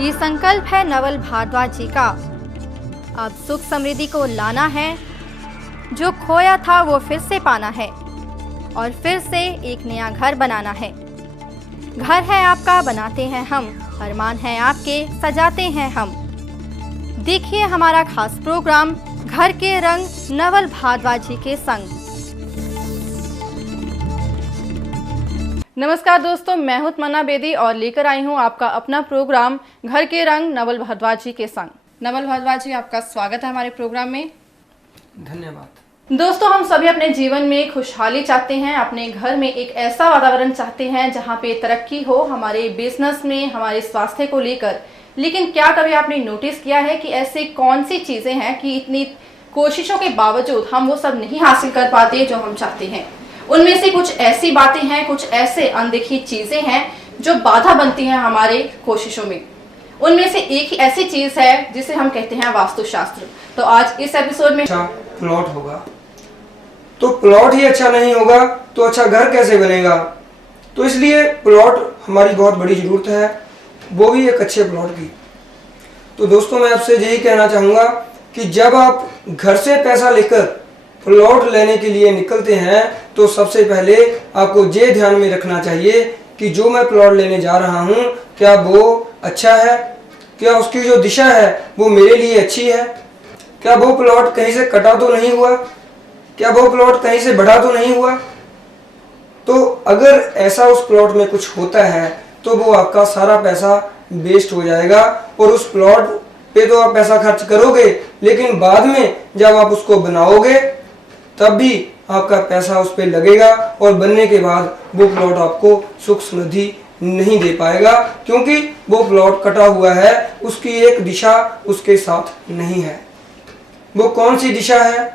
ये संकल्प है नवल भारद्वाज जी का। अब सुख समृद्धि को लाना है, जो खोया था वो फिर से पाना है और फिर से एक नया घर बनाना है। घर है आपका बनाते हैं हम, अरमान है आपके सजाते हैं हम। देखिए हमारा खास प्रोग्राम घर के रंग नवल भारद्वाज जी के संग। नमस्कार दोस्तों, मैं हूं तमन्ना बेदी और लेकर आई हूं आपका अपना प्रोग्राम घर के रंग नवल भारद्वाज जी के संग। नवल भारद्वाज जी, आपका स्वागत है हमारे प्रोग्राम में। धन्यवाद। दोस्तों, हम सभी अपने जीवन में खुशहाली चाहते हैं, अपने घर में एक ऐसा वातावरण चाहते हैं जहां पे तरक्की हो, हमारे बिजनेस में, हमारे स्वास्थ्य को लेकर। लेकिन क्या कभी आपने नोटिस किया है कि ऐसे कौन सी चीजें हैं कि इतनी कोशिशों के बावजूद हम वो सब नहीं हासिल कर पाते जो हम चाहते हैं। उनमें से कुछ ऐसी बातें हैं, कुछ ऐसे अनदेखी चीजें हैं जो बाधा बनती हैं हमारे कोशिशों में। उनमें से एक ही ऐसी चीज है जिसे हम कहते हैं वास्तुशास्त्र। तो आज इस एपिसोड में अच्छा प्लॉट होगा तो प्लॉट ही अच्छा नहीं होगा तो अच्छा घर कैसे बनेगा। तो इसलिए प्लॉट हमारी बहुत बड़ी जरूरत है, वो भी एक अच्छे प्लॉट की। तो दोस्तों, मैं आपसे यही कहना चाहूँगा कि जब आप घर से पैसा लेकर प्लॉट लेने के लिए निकलते हैं तो सबसे पहले आपको ये ध्यान में रखना चाहिए कि जो मैं प्लॉट लेने जा रहा हूँ क्या वो अच्छा है, क्या उसकी जो दिशा है वो मेरे लिए अच्छी है, क्या वो प्लॉट कहीं से कटा तो नहीं हुआ, क्या वो प्लॉट कहीं से बढ़ा तो नहीं हुआ। तो अगर ऐसा उस प्लॉट में कुछ होता है तो वो आपका सारा पैसा वेस्ट हो जाएगा और उस प्लॉट पे तो आप पैसा खर्च करोगे, लेकिन बाद में जब आप उसको बनाओगे तब भी आपका पैसा उस पे लगेगा और बनने के बाद वो प्लॉट आपको सुख समृद्धि नहीं दे पाएगा, क्योंकि वो प्लॉट कटा हुआ है, उसकी एक दिशा उसके साथ नहीं है। वो कौन सी दिशा है,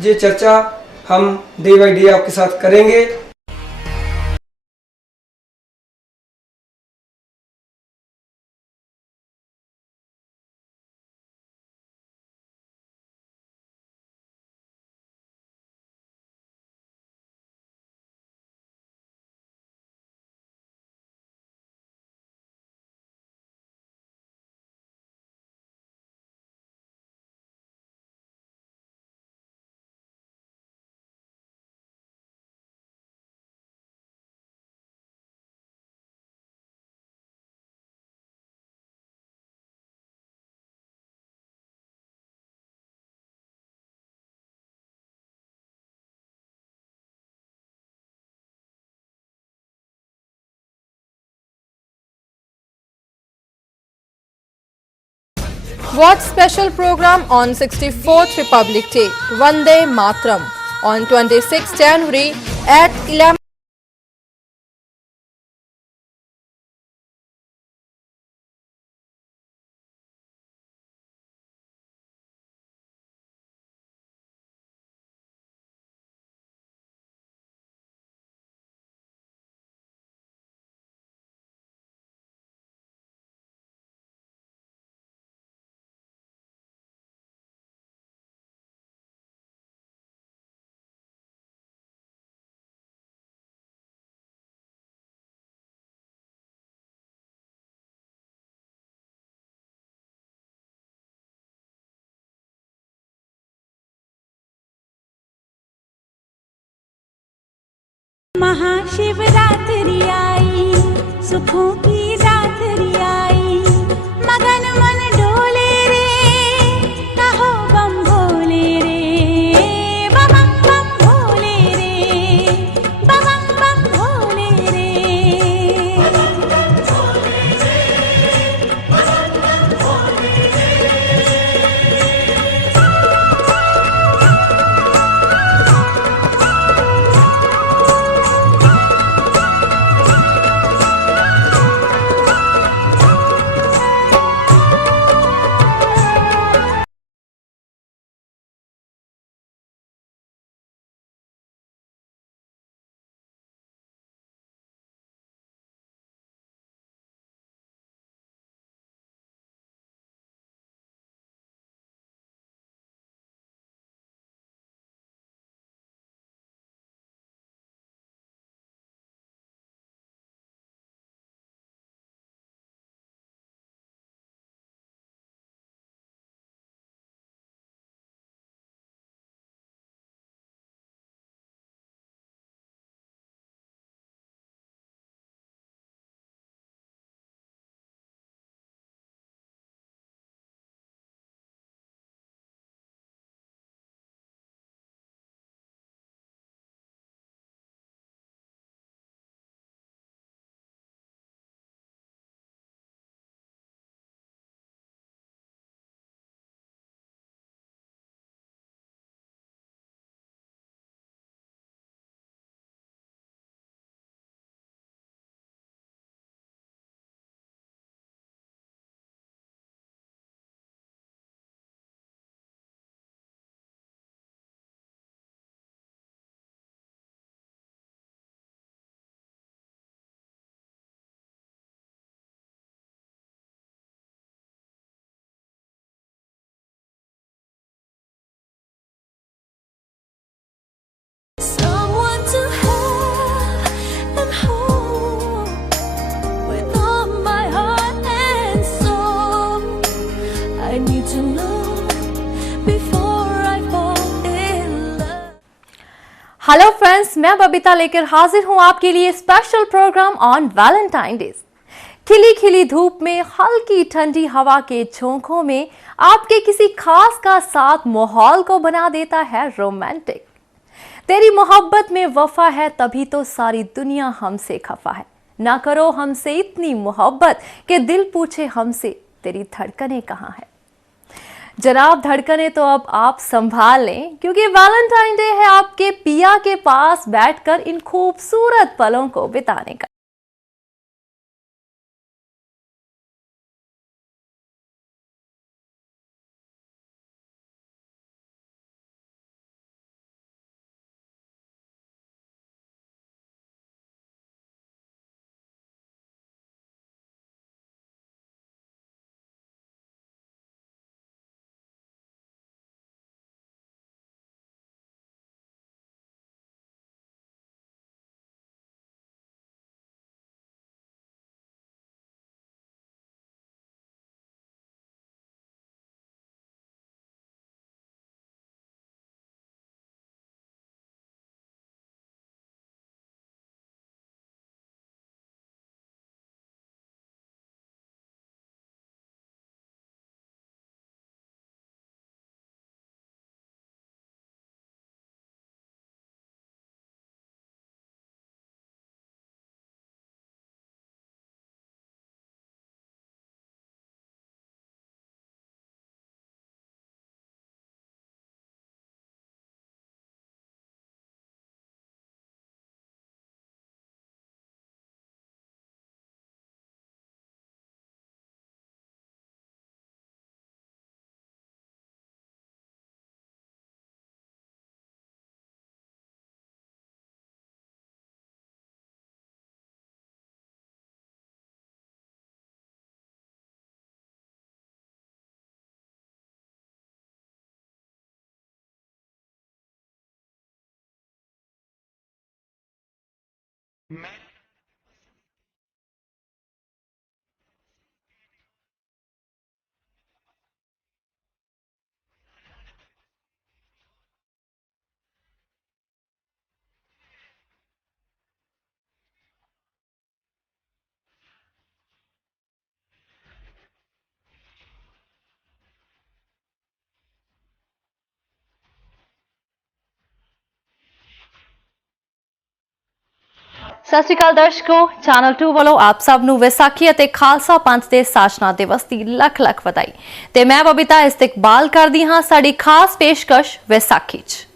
ये चर्चा हम डे बाय डे आपके साथ करेंगे। What special program on 64th Republic Day, Vande Mataram, on 26 January at 11. Mahashivratri आई, सुखों की रात्रि आई, मगन मन डोले रे, कहो बम भोले रे, बम बम भोले रे, बम बम भोले रे। हेलो फ्रेंड्स, मैं बबीता लेकर हाजिर हूं आपके लिए special programme on Valentine days. खिली खिली धूप में, हल्की ठंडी हवा के झोंकों में आपके किसी खास का साथ माहौल को बना देता है रोमांटिक। तेरी मोहब्बत में वफा है तभी तो सारी दुनिया हमसे खफा है। ना करो हमसे इतनी मोहब्बत कि दिल पूछे हमसे तेरी धड़कनें कहाँ है। जनाब धड़कने तो अब आप संभाल लें, क्योंकि वैलेंटाइन डे है आपके पिया के पास बैठकर इन खूबसूरत पलों को बिताने का। ਸਤਿ ਸ਼੍ਰੀ ਅਕਾਲ ਦਰਸ਼ਕੋ, ਚੈਨਲ 2 ਵੱਲੋਂ ਆਪ ਸਭ ਨੂੰ ਵਿਸਾਖੀ ਅਤੇ ਖਾਲਸਾ ਪੰਥ ਦੇ ਸਾਜਨਾ ਦਿਵਸ ਦੀ ਲੱਖ ਲੱਖ ਵਧਾਈ। ਤੇ ਮੈਂ ਬਬੀਤਾ ਇਸਤਕਬਾਲ ਕਰਦੀ ਹਾਂ ਸਾਡੀ ਖਾਸ ਪੇਸ਼ਕਸ਼ ਵਿਸਾਖੀ 'ਚ।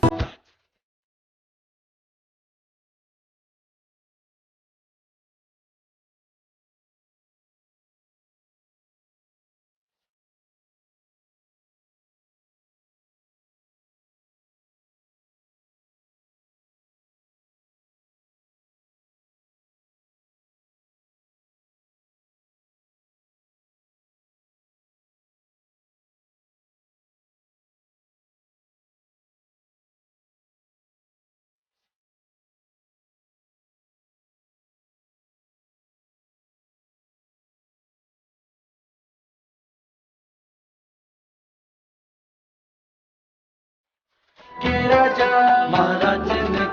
राजा महाराज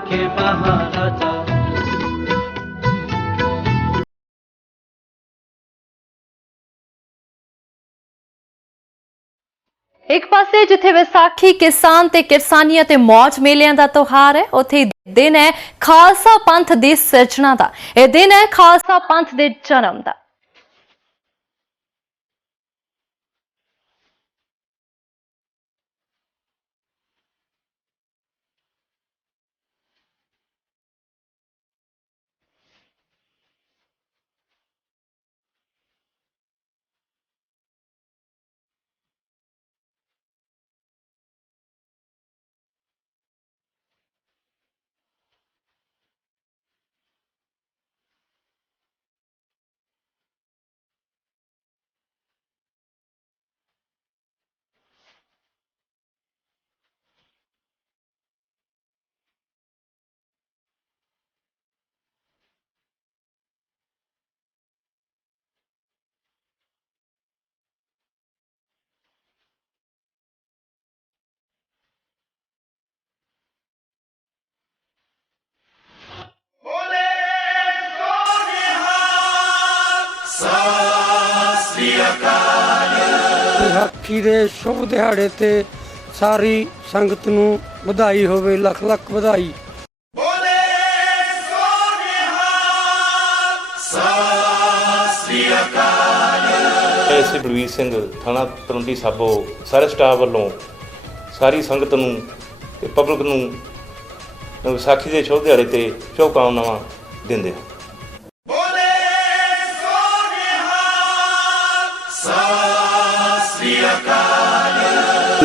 के महाराजा। ਇੱਕ ਪਾਸੇ ਜਿੱਥੇ ਵਿਸਾਖੀ ਕਿਸਾਨ ਤੇ ਕਿਰਸਾਨੀਆਂ ਤੇ ਮੌਜ ਮੇਲਿਆਂ ਦਾ ਤਿਉਹਾਰ ਹੈ, ਉੱਥੇ ਦਿਨ ਹੈ ਖਾਲਸਾ ਪੰਥ ਦੀ ਸਿਰਜਣਾ ਦਾ। ਇਹ ਦਿਨ ਹੈ ਖਾਲਸਾ ਪੰਥ ਦੇ ਜਨਮ ਦਾ। ਵਿਸਾਖੀ ਦੇ ਸ਼ੁਭ ਦਿਹਾੜੇ ਤੇ ਸਾਰੀ ਸੰਗਤ ਨੂੰ ਵਧਾਈ ਹੋਵੇ, ਲੱਖ ਲੱਖ ਵਧਾਈ। ਐਸੇ ਬਲਵੀਰ ਸਿੰਘ ਥਾਣਾ ਤਲਵੰਡੀ ਸਾਬੋ ਸਾਰੇ ਸਟਾਫ ਵੱਲੋਂ ਸਾਰੀ ਸੰਗਤ ਨੂੰ ਤੇ ਪਬਲਿਕ ਨੂੰ ਵਿਸਾਖੀ ਦੇ ਸ਼ੁਭ ਦਿਹਾੜੇ ਤੇ ਸ਼ੁਭਕਾਮਨਾਵਾਂ ਦਿੰਦੇ ਹਾਂ।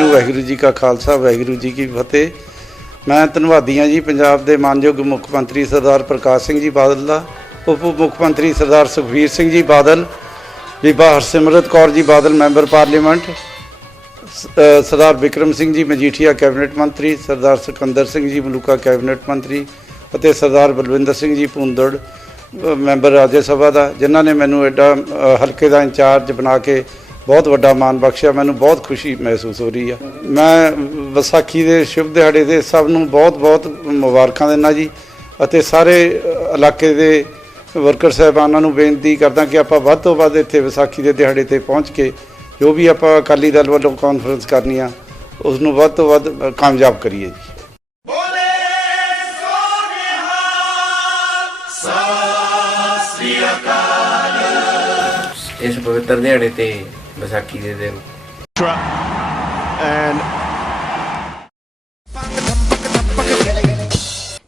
ਵਾਹਿਗੁਰੂ ਜੀ ਕਾ ਖਾਲਸਾ, ਵਾਹਿਗੁਰੂ ਜੀ ਕੀ ਫਤਿਹ। ਮੈਂ ਧੰਨਵਾਦੀ ਹਾਂ ਜੀ ਪੰਜਾਬ ਦੇ ਮਾਨਯੋਗ ਮੁੱਖ ਮੰਤਰੀ ਸਰਦਾਰ ਪ੍ਰਕਾਸ਼ ਸਿੰਘ ਜੀ ਬਾਦਲ ਦਾ, ਉਪ ਮੁੱਖ ਮੰਤਰੀ ਸਰਦਾਰ ਸੁਖਬੀਰ ਸਿੰਘ ਜੀ ਬਾਦਲ, ਬੀਬਾ ਹਰਸਿਮਰਤ ਕੌਰ ਜੀ ਬਾਦਲ ਮੈਂਬਰ ਪਾਰਲੀਮੈਂਟ, ਸਰਦਾਰ ਬਿਕਰਮ ਸਿੰਘ ਜੀ ਮਜੀਠੀਆ ਕੈਬਨਿਟ ਮੰਤਰੀ, ਸਰਦਾਰ ਸਿਕੰਦਰ ਸਿੰਘ ਜੀ ਮਲੂਕਾ ਕੈਬਨਿਟ ਮੰਤਰੀ ਅਤੇ ਸਰਦਾਰ ਬਲਵਿੰਦਰ ਸਿੰਘ ਜੀ ਭੂੰਦੜ ਮੈਂਬਰ ਰਾਜ ਸਭਾ ਦਾ, ਜਿਨ੍ਹਾਂ ਨੇ ਮੈਨੂੰ ਐਡਾ ਹਲਕੇ ਦਾ ਇੰਚਾਰਜ ਬਣਾ ਕੇ ਬਹੁਤ ਵੱਡਾ ਮਾਣ ਬਖਸ਼ਿਆ। ਮੈਨੂੰ ਬਹੁਤ ਖੁਸ਼ੀ ਮਹਿਸੂਸ ਹੋ ਰਹੀ ਆ। ਮੈਂ ਵਿਸਾਖੀ ਦੇ ਸ਼ੁਭ ਦਿਹਾੜੇ ਦੇ ਸਭ ਨੂੰ ਬਹੁਤ ਬਹੁਤ ਮੁਬਾਰਕਾਂ ਦਿੰਦਾ ਜੀ, ਅਤੇ ਸਾਰੇ ਇਲਾਕੇ ਦੇ ਵਰਕਰ ਸਾਹਿਬਾਨਾਂ ਨੂੰ ਬੇਨਤੀ ਕਰਦਾ ਕਿ ਆਪਾਂ ਵੱਧ ਤੋਂ ਵੱਧ ਇੱਥੇ ਵਿਸਾਖੀ ਦੇ ਦਿਹਾੜੇ ਤੇ ਪਹੁੰਚ ਕੇ ਜੋ ਵੀ ਆਪਾਂ ਅਕਾਲੀ ਦਲ ਵੱਲੋਂ ਕਾਨਫਰੰਸ ਕਰਨੀ ਆ ਉਸ ਨੂੰ ਵੱਧ ਤੋਂ ਵੱਧ ਕਾਮਯਾਬ ਕਰੀਏ ਜੀ। ਇਸ ਪਵਿੱਤਰ ਦਿਹਾੜੇ ਤੇ ਵਿਸਾਖੀ ਦੇ ਦਿਨ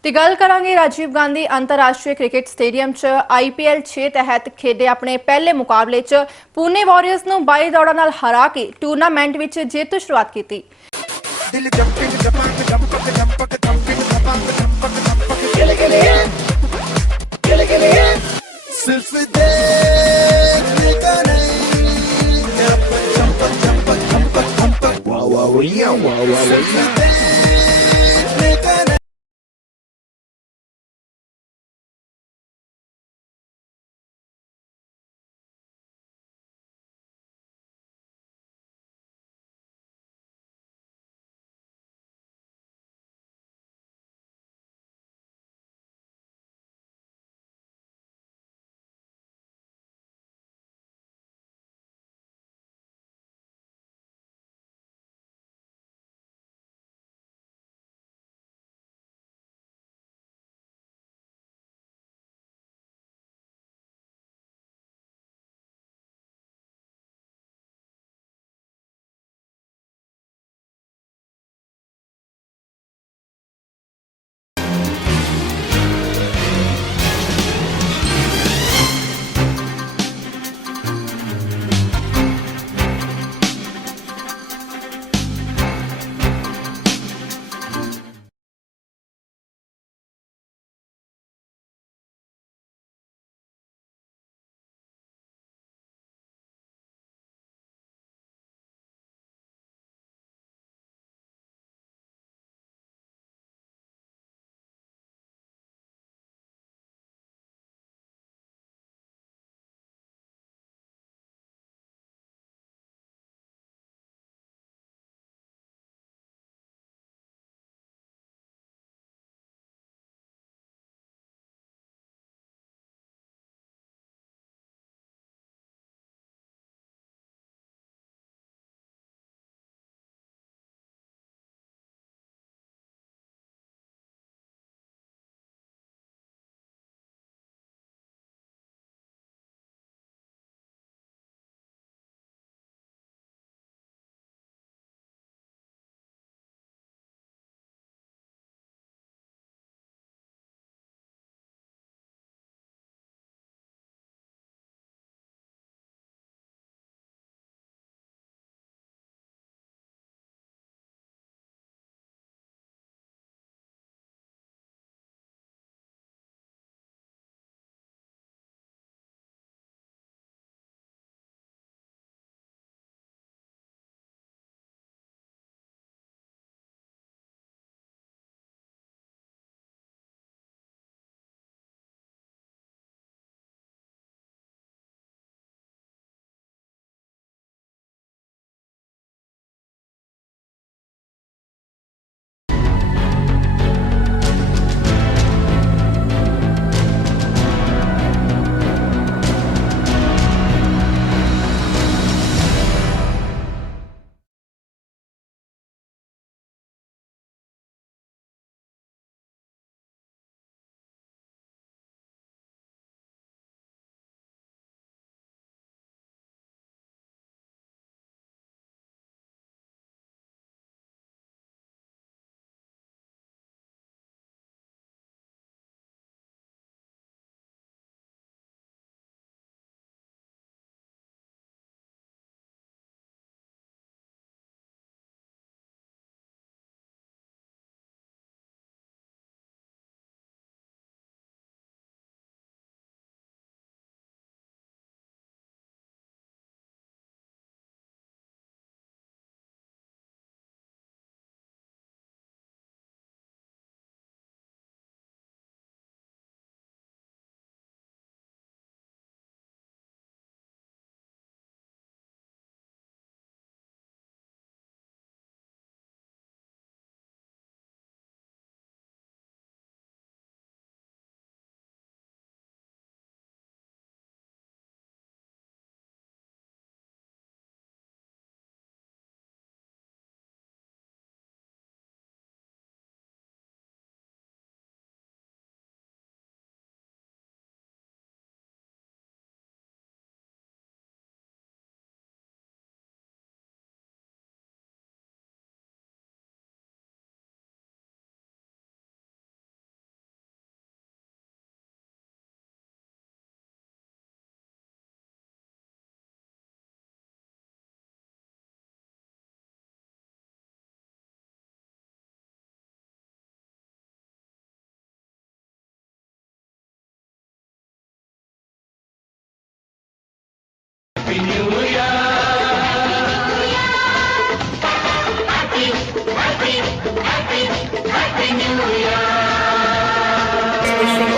ਤੇ ਗੱਲ ਕਰਾਂਗੇ ਰਾਜੀਵ ਗਾਂਧੀ ਅੰਤਰਰਾਸ਼ਟਰੀ ਕ੍ਰਿਕਟ ਸਟੇਡੀਅਮ 'ਚ IPL 6 ਤਹਿਤ ਖੇਡੇ ਆਪਣੇ ਪਹਿਲੇ ਮੁਕਾਬਲੇ 'ਚ ਪੂਨੇ ਵਾਰੀਅਰਸ ਨੂੰ 22 ਦੌੜਾਂ ਨਾਲ ਹਰਾ ਕੇ ਟੂਰਨਾਮੈਂਟ ਵਿੱਚ ਜੇਤੂ ਸ਼ੁਰੂਆਤ ਕੀਤੀ।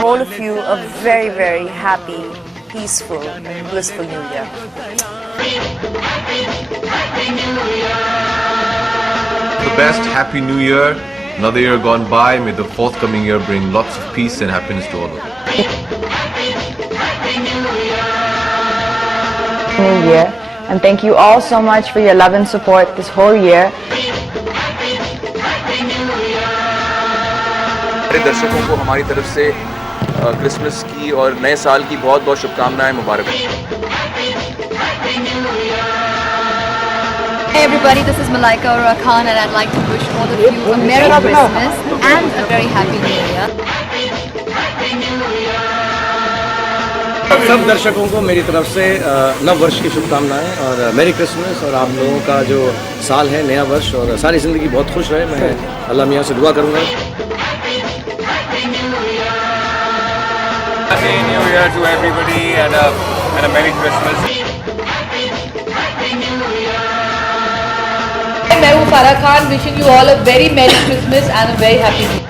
all of you a very, very happy, peaceful, blissful New Year. The best Happy New Year. Another year gone by. May the forthcoming year bring lots of peace and happiness to all of you. New Year, and thank you all so much for your love and support this whole year. हमारे दर्शकों को हमारी तरफ से Christmas की और नए साल की बहुत बहुत शुभकामनाएं मुबारक। Hey everybody, this is Malaika Aurora Khan and I'd like to wish all of you a Merry Christmas and a very Happy New Year. सब दर्शकों को मेरी तरफ से नव वर्ष की शुभकामनाएं और मैरी क्रिसमस। और आप लोगों का जो साल है, नया वर्ष, और सारी ज़िंदगी बहुत खुश रहे। मैं अल्लाह मियाँ से दुआ करूँगा। Happy New Year to everybody and a Merry Christmas. मैं हूँ फारा Khan, wishing you all a very Merry Christmas and a very Happy New Year.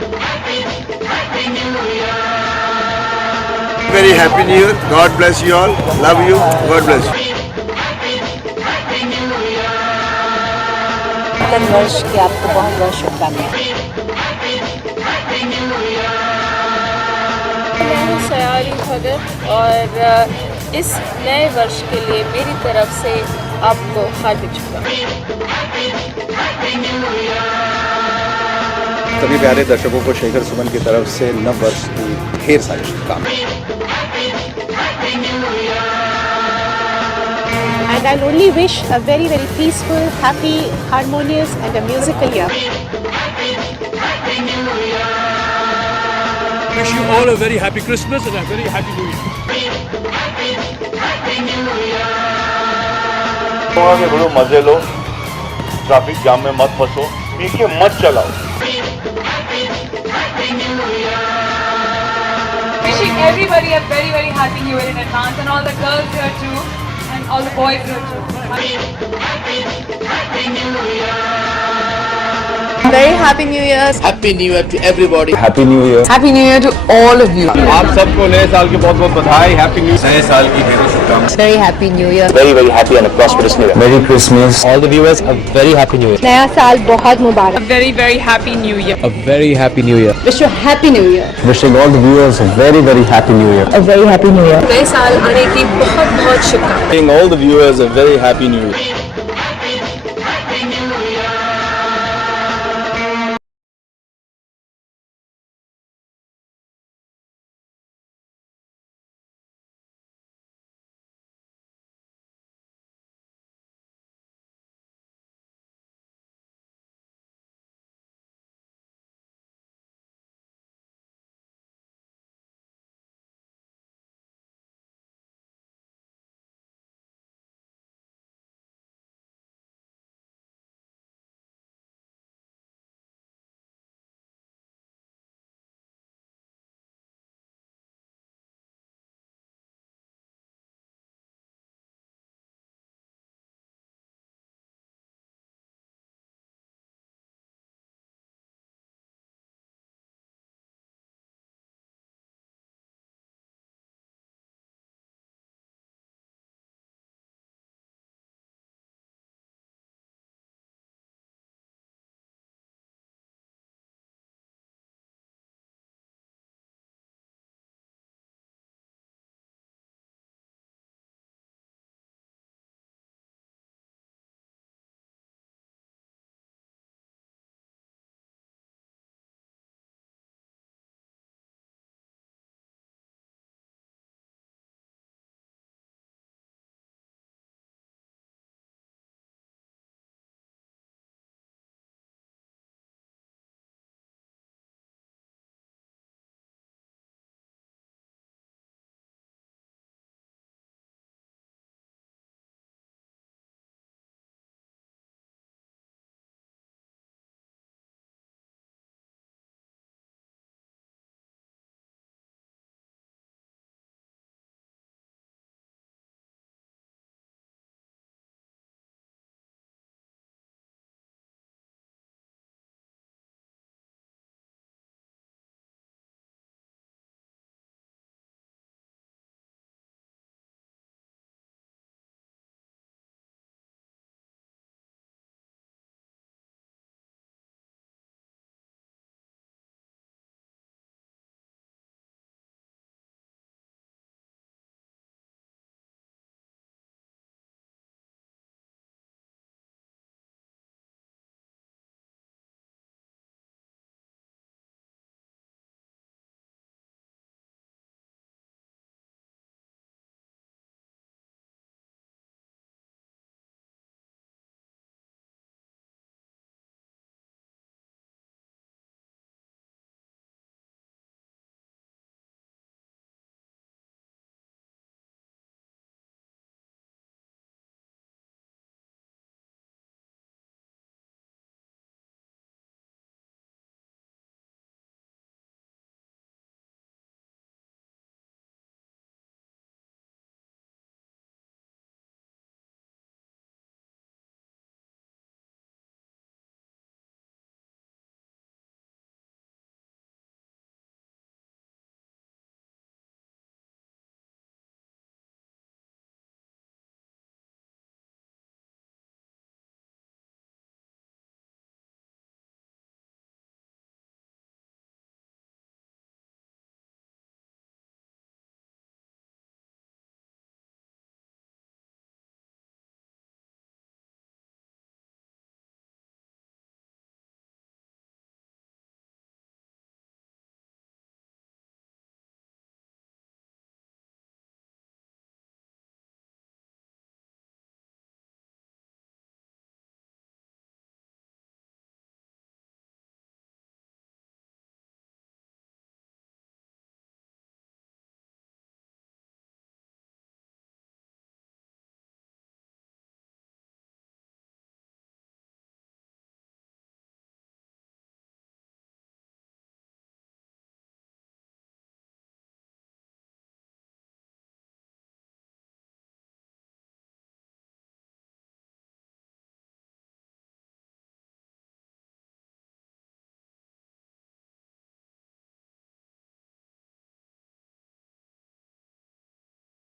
Very Happy New Year. God bless you all. Love you. God bless you. नूतन वर्ष की आपको बहुत बहुत शुभकामनाएं। मैं हूँ सयारी भगत और इस नए वर्ष के लिए मेरी तरफ से आपको हार्दिक शुभकामनाएं। सभी प्यारे दर्शकों को शेखर सुमन की तरफ से नव वर्ष की ढेर सारी शुभकामनाएं। And I'll only wish a very, very peaceful, happy, harmonious and a musical year. Wish you all a very happy Christmas and a very happy New Year. के बड़ो मजे लो, ट्रैफिक जाम में मत फंसो, पी के मत चलाओ। Wishing everybody a very, very Happy New Year in advance and all the girls here too and all the boys here too. Very Happy New Year. Happy New Year to everybody. Happy New Year. Happy New Year to all of you. आप सबको नए साल की बहुत बहुत बधाई। Happy New Year. नए साल की ढेरों शुभकामनाएं। Very Happy New Year. Very very happy and a prosperous New Year. Merry Christmas. All the viewers a very happy New Year. नया साल बहुत मुबारक. A very, very Happy New Year. A very happy New Year. Wish you a Happy New Year. Wishing all the viewers a very very happy New Year. A very Happy New Year. नए साल आने की बहुत बहुत शुभकामनाएं। Wishing all the viewers a very happy New Year.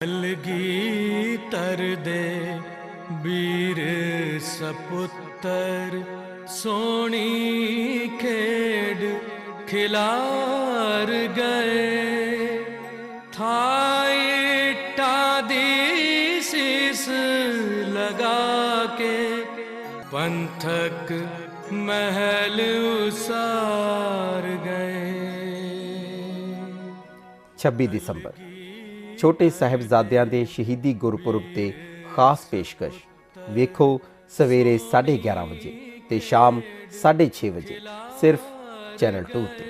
अलगी तर दे बीर सपुत्र सोनी खेड खिलार गए Thai टादी शीस लगा के पंथक महल उसार गए। 26 ਦਸੰਬਰ ਛੋਟੇ ਸਾਹਿਬਜ਼ਾਦਿਆਂ ਦੇ ਸ਼ਹੀਦੀ ਗੁਰਪੁਰਬ ਤੇ ਖਾਸ ਪੇਸ਼ਕਸ਼ ਵੇਖੋ ਸਵੇਰੇ 11:30 ਵਜੇ ਤੇ ਸ਼ਾਮ 6:30 ਵਜੇ ਸਿਰਫ ਚੈਨਲ 2 ਤੇ।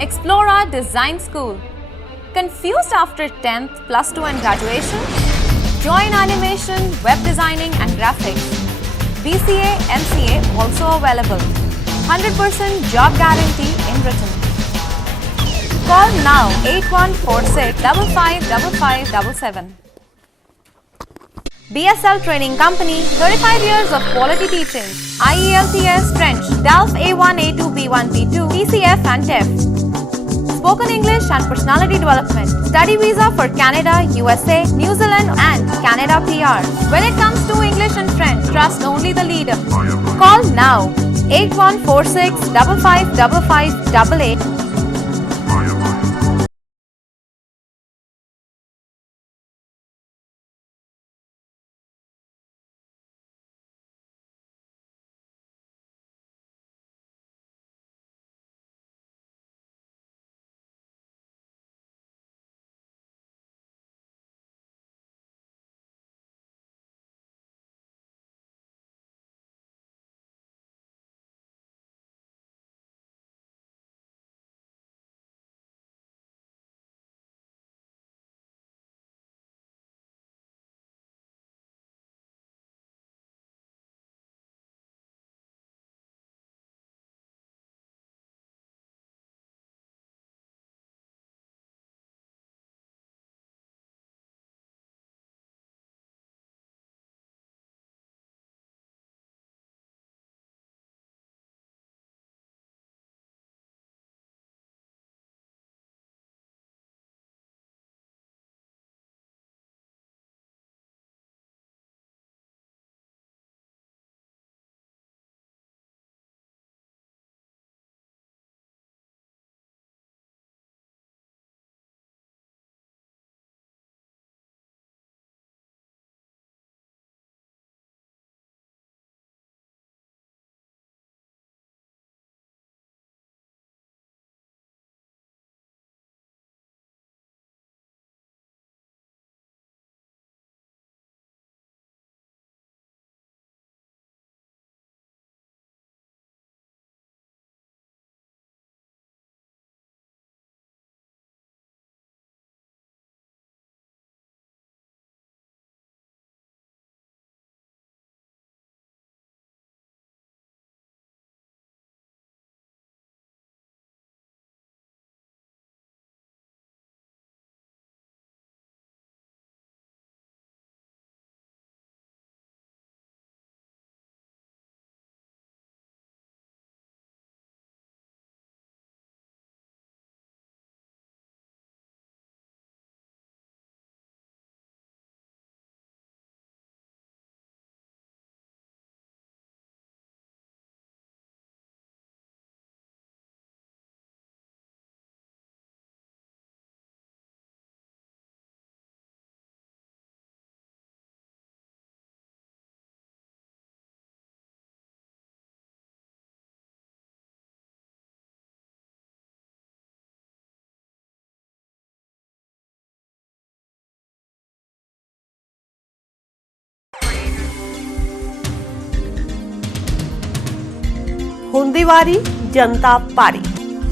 Explore our design school. Confused after 10th, plus 2 and graduation? Join animation, web designing and graphics. BCA, MCA also available. 100% job guarantee in written. Call now 8146 555577. BSL Training Company, 35 years of quality teaching. IELTS French, DELF A1, A2, B1, B2, TCF and TEF. Spoken English and personality development. Study visa for Canada, USA, New Zealand and Canada PR. When it comes to English and French, trust only the leader. Call now 8146 555588. हुंदीवारी जनता पारी।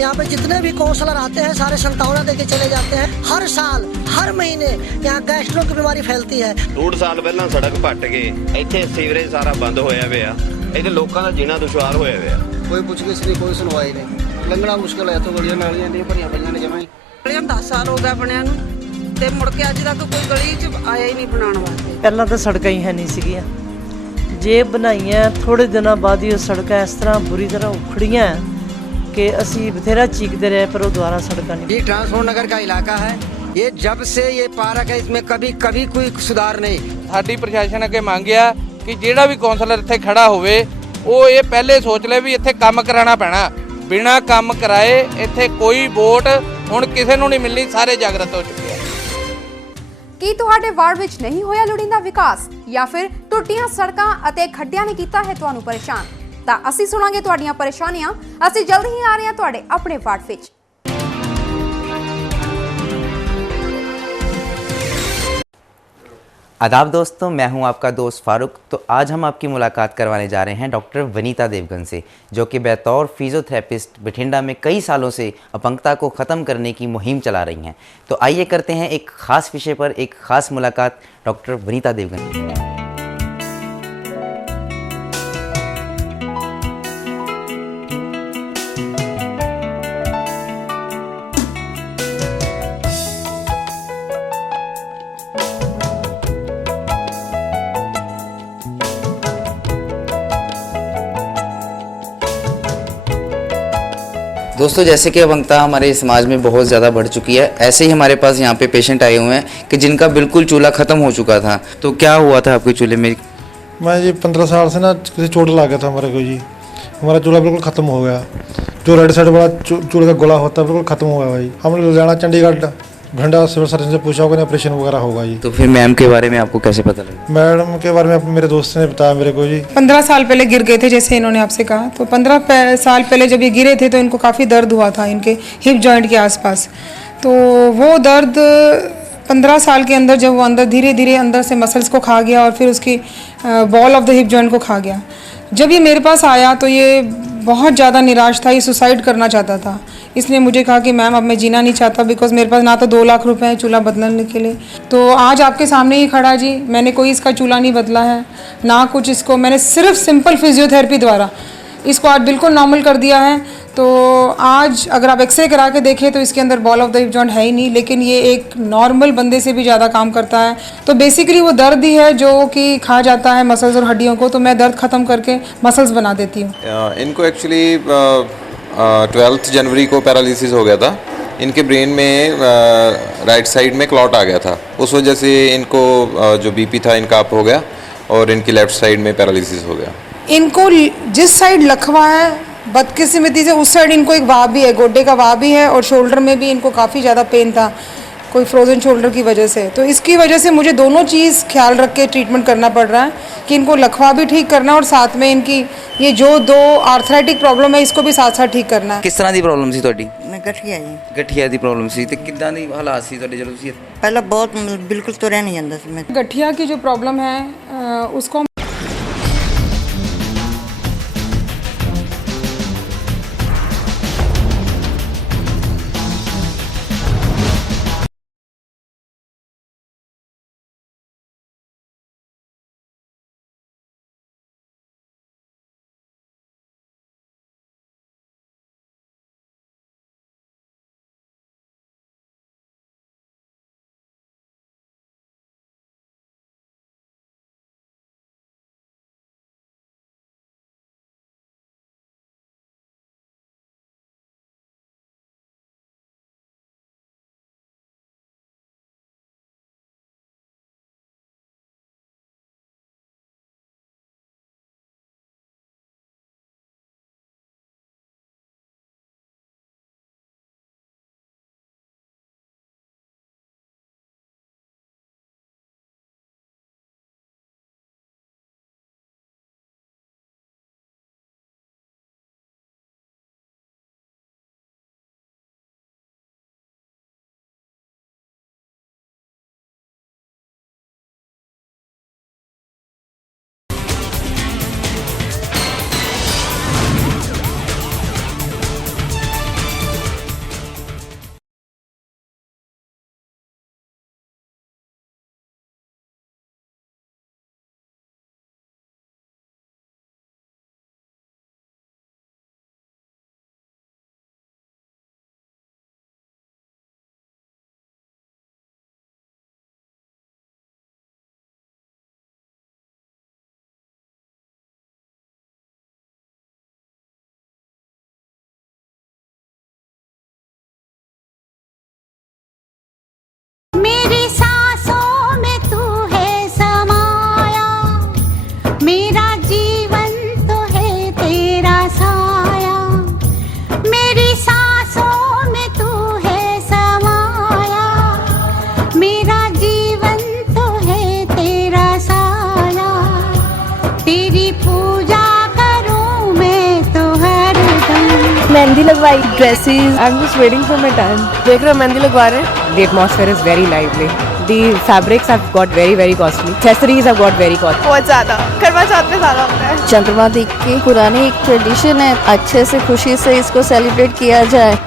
यहाँ पे जितने भी counsellor आते हैं सारे संतावना देके चले जाते हैं। हर साल हर महीने यहाँ गैस्ट्रो की बीमारी फैलती है। 2 साल पहला सड़क पट गई, इत्थे सीवरेज सारा बंद होया पिया, इत्थे लोकां दा जीना दुश्वार होया पिया। कोई पुछगिछ नहीं, कोई सुनवाई नहीं, लंघना मुश्किल है। इत्थों गलियां नालियां नहीं भरियां पईयां ने जमां ही। गलियां 10 साल हो गए बणियां नूं ते मुड़ के अज तक कोई गली च आया ही नहीं बनाउण वास्ते। पहला तो सड़कां ही है नहीं सीगियां, जे बनाईयां थोड़े दिनों बाद ही सड़कां इस तरह बुरी तरह उखड़ियां कि असी बथेरा चीखते रहे पर वो दोबारा सड़कां नहीं। ये ट्रांसपोर्ट नगर का इलाका है, ये जब से ये पार्क है इसमें कभी कोई सुधार नहीं। साडी प्रशासन अगे मांगिया कि जेड़ा भी कौंसलर इत्थे खड़ा होवे वो ये पहले सोच ले भी इत्थे काम कराना पैना, बिना काम कराए इत्थे कोई वोट हुण किसे नूं नहीं मिलनी। सारे जागृत हो चुके हैं। ਕੀ ਤੁਹਾਡੇ ਵਾਰਡ ਵਿੱਚ ਨਹੀਂ ਹੋਇਆ ਲੋੜੀਂਦਾ ਵਿਕਾਸ ਜਾਂ ਫਿਰ ਟੁੱਟੀਆਂ ਸੜਕਾਂ ਅਤੇ ਖੱਡਿਆਂ ਨੇ ਕੀਤਾ ਹੈ ਤੁਹਾਨੂੰ ਪਰੇਸ਼ਾਨ? ਤਾਂ ਅਸੀਂ ਸੁਣਾਂਗੇ ਤੁਹਾਡੀਆਂ ਪਰੇਸ਼ਾਨੀਆਂ। ਅਸੀਂ ਜਲਦੀ ਹੀ ਆ ਰਹੇ ਹਾਂ ਤੁਹਾਡੇ ਆਪਣੇ ਵਾਰਡ ਵਿੱਚ। आदाब दोस्तों, मैं हूं आपका दोस्त फारूक। तो आज हम आपकी मुलाकात करवाने जा रहे हैं डॉक्टर वनीता देवगन से, जो कि बतौर फिजियोथेरेपिस्ट बठिंडा में कई सालों से अपंगता को ख़त्म करने की मुहिम चला रही हैं। तो आइए करते हैं एक ख़ास विषय पर एक ख़ास मुलाकात डॉक्टर वनीता देवगन की। दोस्तों, जैसे कि अपंगता हमारे समाज में बहुत ज़्यादा बढ़ चुकी है, ऐसे ही हमारे पास यहाँ पे पेशेंट आए हुए हैं कि जिनका बिल्कुल चूल्हा ख़त्म हो चुका था। तो क्या हुआ था आपके चूल्हे में? मैं जी 15 साल से ना किसी चोट लगा गया था हमारे को जी, हमारा चूल्हा बिल्कुल ख़त्म हो गया। जो रेड साइड वाला चूल्हे का गोला होता है बिल्कुल ख़त्म हो गया भाई। हमने लुधियाना, चंडीगढ़, बठिंडा सिविल सर्जन से पूछा होगा ऑपरेशन वगैरह होगा जी। तो फिर मैम के बारे में आपको कैसे पता लगा? मैडम के बारे में मेरे दोस्त ने बताया मेरे को जी। 15 साल पहले गिर गए थे, जैसे इन्होंने आपसे कहा। तो 15 साल पहले जब ये गिरे थे तो इनको काफ़ी दर्द हुआ था इनके हिप जॉइंट के आसपास। तो वो दर्द 15 साल के अंदर जब वो अंदर धीरे धीरे अंदर से मसल्स को खा गया और फिर उसकी ball of the hip joint को खा गया। जब ये मेरे पास आया तो ये बहुत ज़्यादा निराश था, ये सुसाइड करना चाहता था। इसने मुझे कहा कि मैम अब मैं जीना नहीं चाहता, बिकॉज मेरे पास ना तो 2 लाख रुपए हैं चूल्हा बदलने के लिए। तो आज आपके सामने ही खड़ा जी, मैंने कोई इसका चूल्हा नहीं बदला है ना कुछ। इसको मैंने सिर्फ सिंपल फिजियोथेरेपी द्वारा इसको आज बिल्कुल नॉर्मल कर दिया है। तो आज अगर आप एक्सरे करा के देखें तो इसके अंदर ball of the hip joint है ही नहीं, लेकिन ये एक नॉर्मल बंदे से भी ज़्यादा काम करता है। तो बेसिकली वो दर्द ही है जो कि खा जाता है मसल्स और हड्डियों को, तो मैं दर्द ख़त्म करके मसल्स बना देती हूँ। इनको एक्चुअली 12 जनवरी को पैरालिसिस हो गया था। इनके ब्रेन में राइट साइड में क्लॉट आ गया था, उस वजह से इनको जो बीपी था इनका अप हो गया और इनकी लेफ्ट साइड में पैरालिसिस हो गया। इनको जिस साइड लकवा है, बदकिस्मती से उस साइड इनको एक वाव भी है, गोड्डे का वाव भी है, और शोल्डर में भी इनको काफ़ी ज़्यादा पेन था कोई फ्रोजन शोल्डर की वजह से। तो इसकी वजह से मुझे दोनों चीज़ ख्याल रख के ट्रीटमेंट करना पड़ रहा है कि इनको लकवा भी ठीक करना और साथ में इनकी ये जो 2 आर्थराइटिक प्रॉब्लम है इसको भी साथ साथ ठीक करना है। किस तरह की प्रॉब्लम सी ਤੁਹਾਡੀ? मैं गठिया जी। गठिया की प्रॉब्लम सी ते किदां दी हालात सी ਤੁਹਾਡੇ ਜਦੋਂ ਤੁਸੀਂ? पहले बहुत बिल्कुल तुरया नहीं जाता सी मैं। गठिया की जो प्रॉब्लम है उसको मेहंदी लगवाई, dresses, I am just waiting for my turn. देख रहे हो मेहंदी लगवा रहे हैं। The atmosphere is very lively. The fabrics have got very costly. Accessories have got very costly. बहुत ज़्यादा करवा चौथ में ज़्यादा होता है। चंद्रमा देख के पुरानी एक ट्रेडिशन है, अच्छे से खुशी से इसको सेलिब्रेट किया जाए।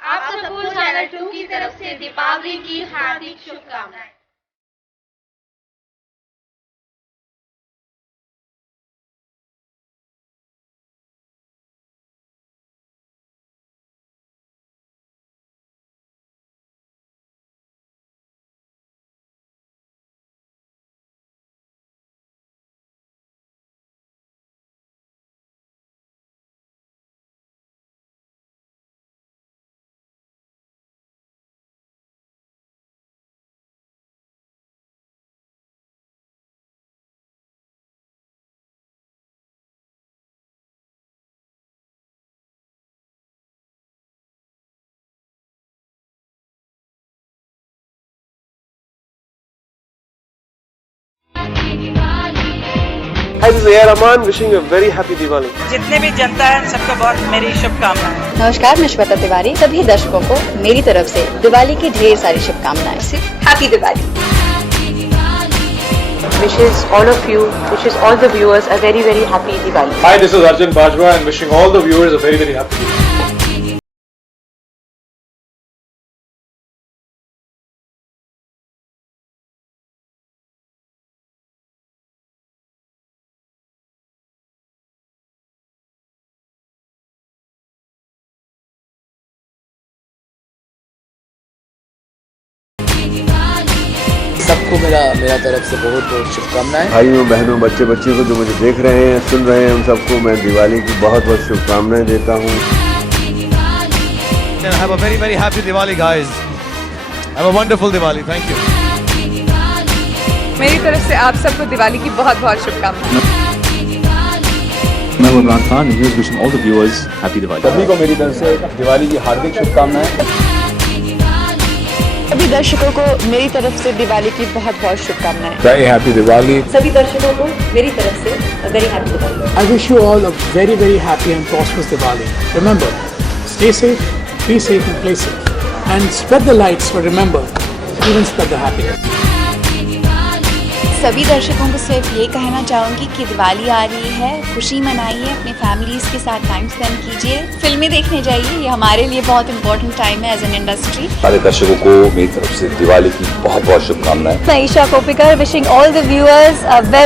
आप सबको चैनल 2 की तरफ से दीपावली की हार्दिक शुभकामनाएं। Hi, this is A.R. Rahman wishing you a very happy Diwali. जितने भी जनता है सबको बहुत मेरी शुभकामनाएं। नमस्कार, मैं श्वेता तिवारी। सभी दर्शकों को मेरी तरफ से दिवाली की ढेर सारी शुभकामनाएं। Happy Diwali. Wishes all of you, wishes all the viewers a very very happy Diwali. Hi, this is Arjun Bajwa and wishing all the viewers a very very happy Diwali. सबको मेरा तरफ से बहुत बहुत शुभकामनाएं। भाइयों बहनों बच्चे बच्चियों को जो मुझे देख रहे हैं सुन रहे हैं उन सबको मैं दिवाली की बहुत बहुत शुभकामनाएं देता हूं। Have a very very happy Diwali guys. Have a wonderful Diwali. Thank you. मेरी तरफ से आप सबको दिवाली की बहुत बहुत शुभकामनाएं। मैं Imran Khan, wishing all the viewers happy Diwali. सभी को मेरी तरफ से दिवाली की हार्दिक शुभकामनाएं। सभी दर्शकों को मेरी तरफ से दिवाली की बहुत बहुत शुभकामनाएं। Very happy Diwali. सभी दर्शकों को मेरी तरफ से very happy Diwali. I wish you all a very very happy and prosperous Diwali. Remember, stay safe, be safe and play safe, and spread the lights. But remember, even spread the happiness. सभी दर्शकों को सिर्फ ये कहना चाहूँगी कि दिवाली आ रही है, खुशी मनाइए, अपने फैमिलीज के साथ टाइम स्पेंड कीजिए, फिल्में देखने जाइए, ये हमारे लिए बहुत इंपॉर्टेंट टाइम है एज एन इंडस्ट्री। सारे दर्शकों को मेरी तरफ से दिवाली की बहुत बहुत शुभकामनाएं। मैं Isha Koppikar, wishing all the viewers a very